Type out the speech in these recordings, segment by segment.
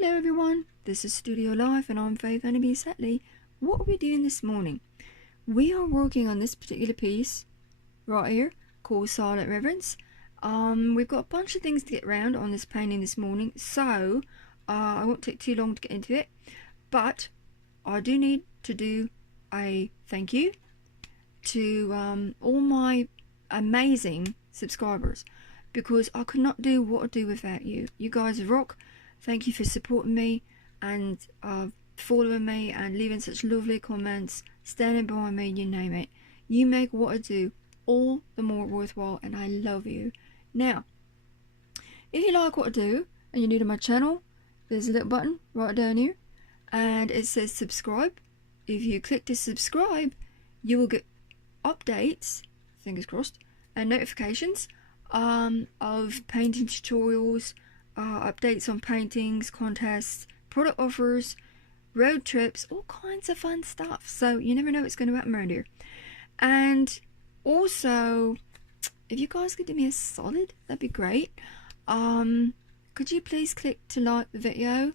Hello everyone, this is Studiolife and I'm Faith Honeybee Setley. What are we doing this morning? We are working on this particular piece right here called Silent Reverence. We've got a bunch of things to get around on this painting this morning, so I won't take too long to get into it, but I do need to do a thank you to all my amazing subscribers, because I could not do what I do without you. You guys rock. Thank you for supporting me and following me and leaving such lovely comments, standing by me, you name it. You make what I do all the more worthwhile, and I love you. Now, if you like what I do and you're new to my channel, there's a little button right down here and it says subscribe. If you click to subscribe, you will get updates, fingers crossed, and notifications of painting tutorials, updates on paintings, contests, product offers, road trips, all kinds of fun stuff. So you never know what's going to happen around here. And also, if you guys could do me a solid, that'd be great. Could you please click to like the video?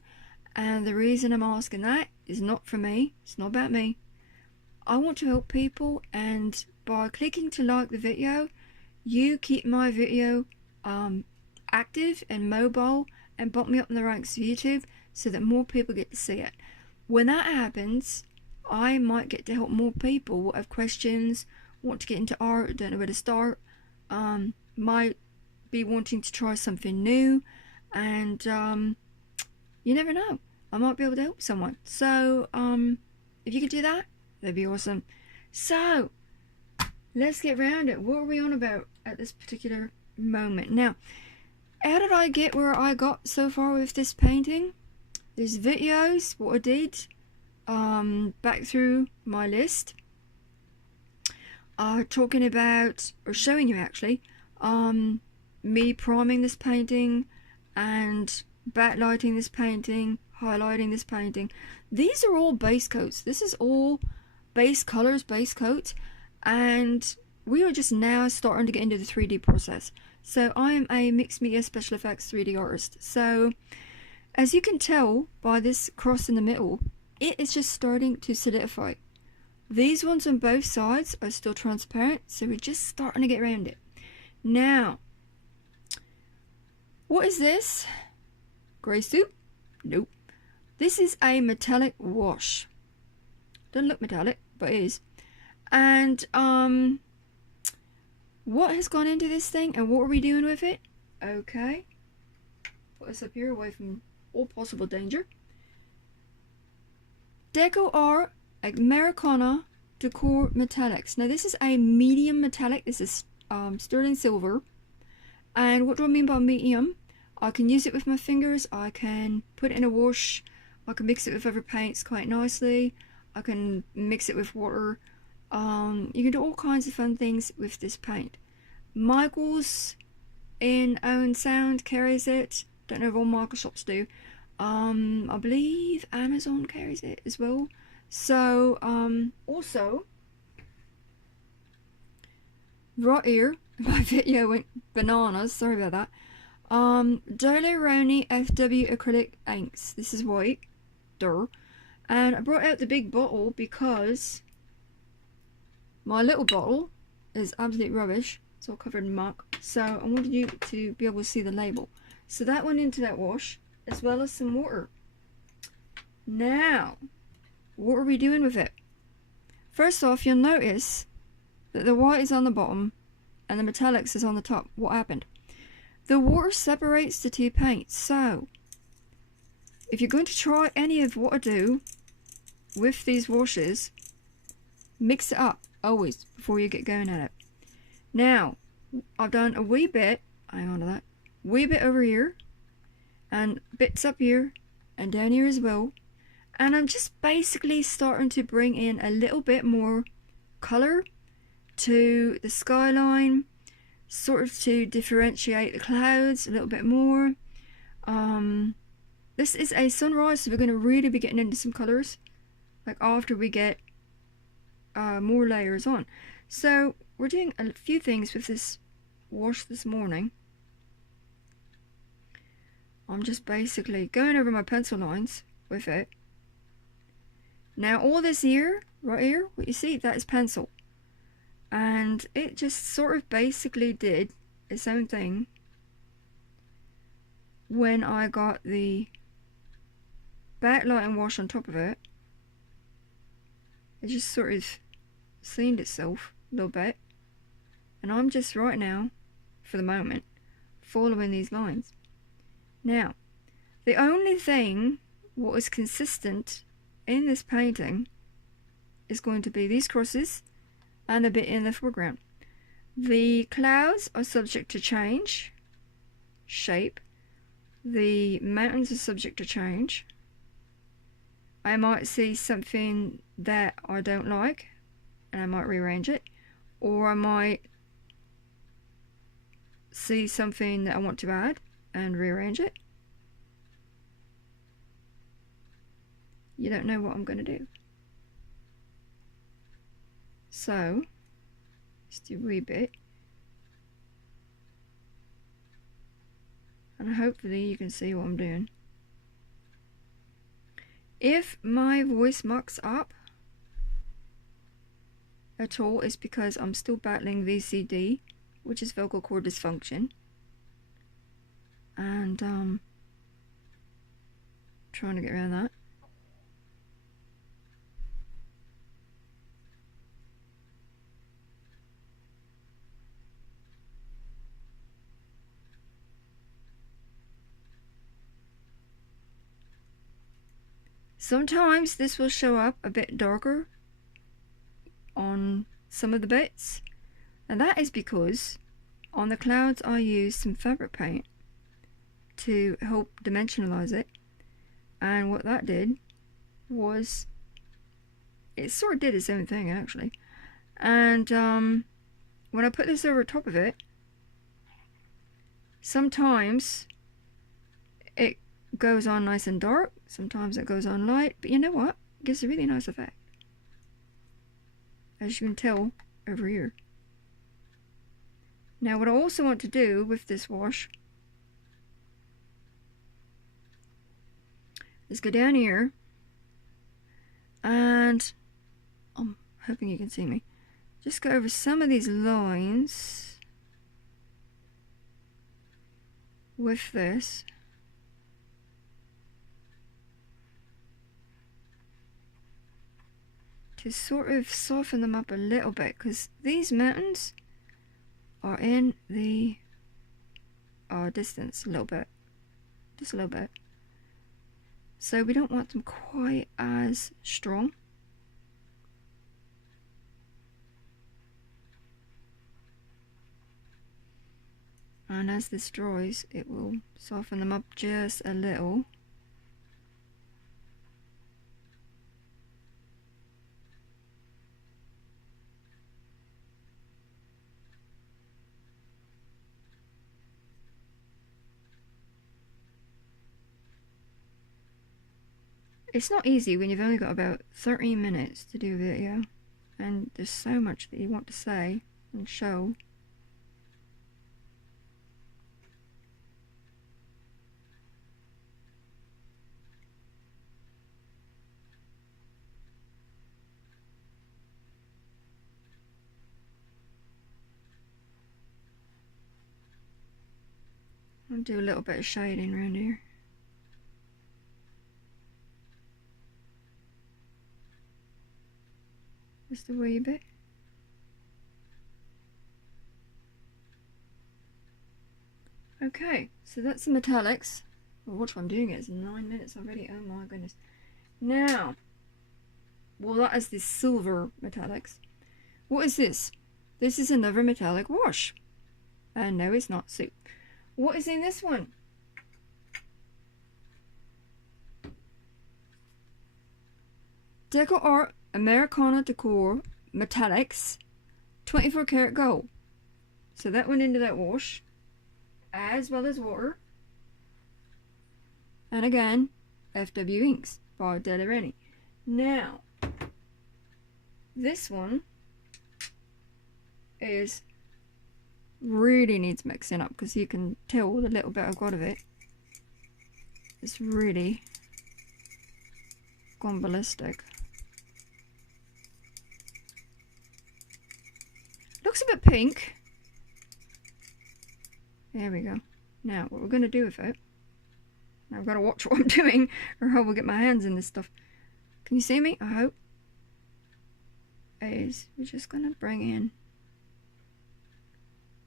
And the reason I'm asking that is not for me. It's not about me. I want to help people, and by clicking to like the video, you keep my video active and mobile and bump me up in the ranks of YouTube so that more people get to see it. When that happens, I might get to help more people who have questions, want to get into art, don't know where to start, might be wanting to try something new, and you never know, I might be able to help someone. So if you could do that, that'd be awesome. So let's get round it. What are we on about at this particular moment? Now, how did I get where I got so far with this painting? There's videos, what I did, back through my list, talking about, or showing you actually, me priming this painting and backlighting this painting, highlighting this painting. These are all base coats. This is all base colors, base coats, and we are just now starting to get into the 3D process. So I am a mixed media special effects 3D artist. So as you can tell by this cross in the middle, it is just starting to solidify. These ones on both sides are still transparent, so we're just starting to get around it. Now, what is this? Grey soup? Nope. This is a metallic wash. Doesn't look metallic, but it is. And what has gone into this thing and what are we doing with it? Okay, put this up here away from all possible danger. Deco Art Americana Decor Metallics. Now this is a medium metallic. This is sterling silver. And what do I mean by medium? I can use it with my fingers, I can put it in a wash, I can mix it with other paints quite nicely, I can mix it with water. You can do all kinds of fun things with this paint. Michael's in Owen Sound carries it. Don't know if all Michael shops do. I believe Amazon carries it as well. So also right here, my video went bananas, sorry about that. Dolo Roni FW acrylic inks. This is white, duh. And I brought out the big bottle because my little bottle is absolute rubbish. It's all covered in muck. So I wanted you to be able to see the label. So that went into that wash, as well as some water. Now, what are we doing with it? First off, you'll notice that the white is on the bottom and the metallics is on the top. What happened? The water separates the two paints. So, if you're going to try any of what I do with these washes, mix it up always before you get going at it. Now, I've done a wee bit, hang on to that, wee bit over here, and bits up here, and down here as well. And I'm just basically starting to bring in a little bit more colour to the skyline, sort of to differentiate the clouds a little bit more. This is a sunrise, so we're going to really be getting into some colours, like after we get more layers on. So we're doing a few things with this wash this morning. I'm just basically going over my pencil lines with it. Now all this here, right here, what you see, that is pencil. And it just sort of basically did its own thing when I got the backlighting wash on top of it. It just sort of cleaned itself a little bit. And I'm just right now, for the moment, following these lines. Now, the only thing what is consistent in this painting is going to be these crosses and a bit in the foreground. The clouds are subject to change, shape. The mountains are subject to change. I might see something that I don't like and I might rearrange it, or I might see something that I want to add and rearrange it. You don't know what I'm going to do. So, just do a wee bit. And hopefully you can see what I'm doing. If my voice mucks up at all, it's because I'm still battling VCD, which is vocal cord dysfunction. And trying to get around that. Sometimes this will show up a bit darker on some of the bits, and that is because on the clouds I used some fabric paint to help dimensionalize it, and what that did was it sort of did its own thing actually. And when I put this over top of it, sometimes it goes on nice and dark, sometimes it goes on light, but you know what? It gives a really nice effect, as you can tell over here. Now what I also want to do with this wash is go down here, and I'm hoping you can see me, just go over some of these lines with this. To sort of soften them up a little bit, because these mountains are in the distance a little bit, just a little bit, so we don't want them quite as strong. And as this dries, it will soften them up just a little. It's not easy when you've only got about 13 minutes to do a video, and there's so much that you want to say and show. I'll do a little bit of shading around here. Just a wee bit. Okay, so that's the metallics. Well, watch what I'm doing. It's 9 minutes already. Oh my goodness. Now, well, that is the silver metallics. What is this? This is another metallic wash. And no, it's not. So, what is in this one? Deco Art Americana Decor Metallics 24 karat gold. So that went into that wash, as well as water. And again, FW inks by Della Rennie. Now, this one is really needs mixing up, because you can tell the little bit I've got of it. It's really gone ballistic. Looks a bit pink. There we go. Now, what we're going to do with it, I've got to watch what I'm doing or I will get my hands in this stuff. Can you see me? I hope. Is we're just going to bring in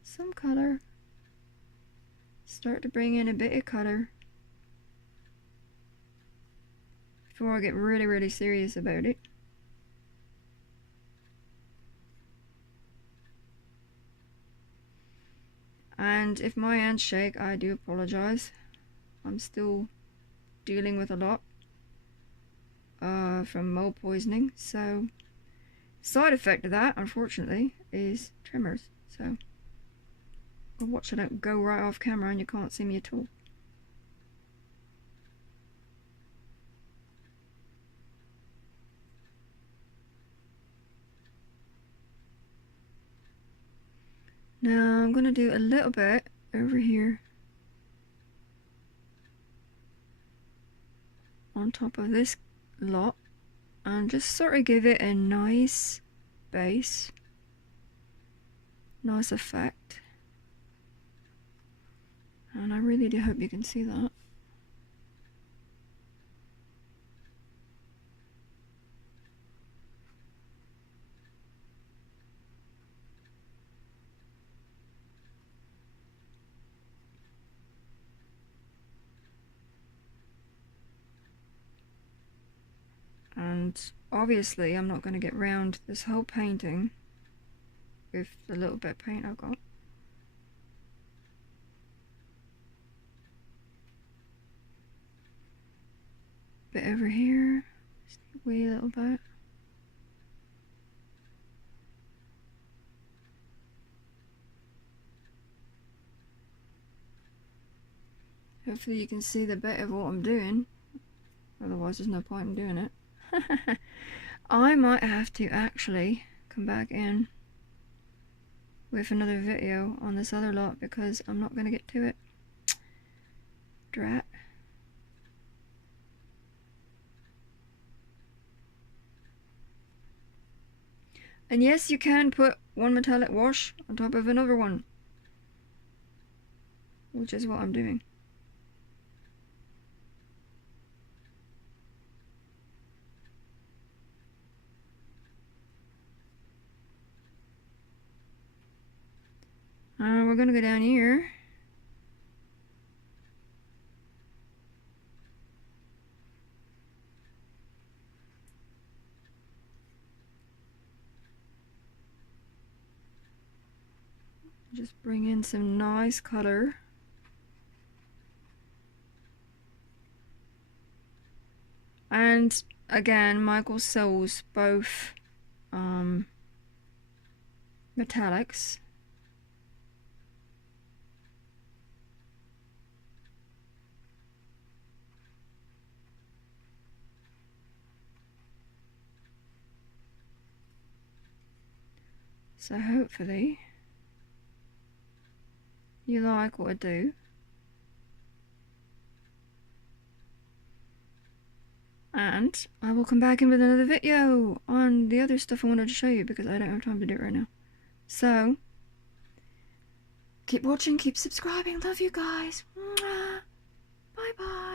some colour. Start to bring in a bit of colour before I get really, really serious about it. And if my hands shake, I do apologise. I'm still dealing with a lot from mold poisoning. So, side effect of that, unfortunately, is tremors. So, I'll watch I don't go right off camera and you can't see me at all. Now I'm going to do a little bit over here on top of this lot and just sort of give it a nice base, nice effect. And I really do hope you can see that. And obviously I'm not going to get round this whole painting with the little bit of paint I've got. Bit over here, just a wee little bit. Hopefully you can see the bit of what I'm doing, otherwise there's no point in doing it. I might have to actually come back in with another video on this other lot because I'm not going to get to it. Drat. And yes, you can put one metallic wash on top of another one, which is what I'm doing. We're gonna go down here. Just bring in some nice color. And again, Michael sells both metallics. So hopefully you like what I do. And I will come back in with another video on the other stuff I wanted to show you because I don't have time to do it right now. So, keep watching, keep subscribing. Love you guys. Bye bye.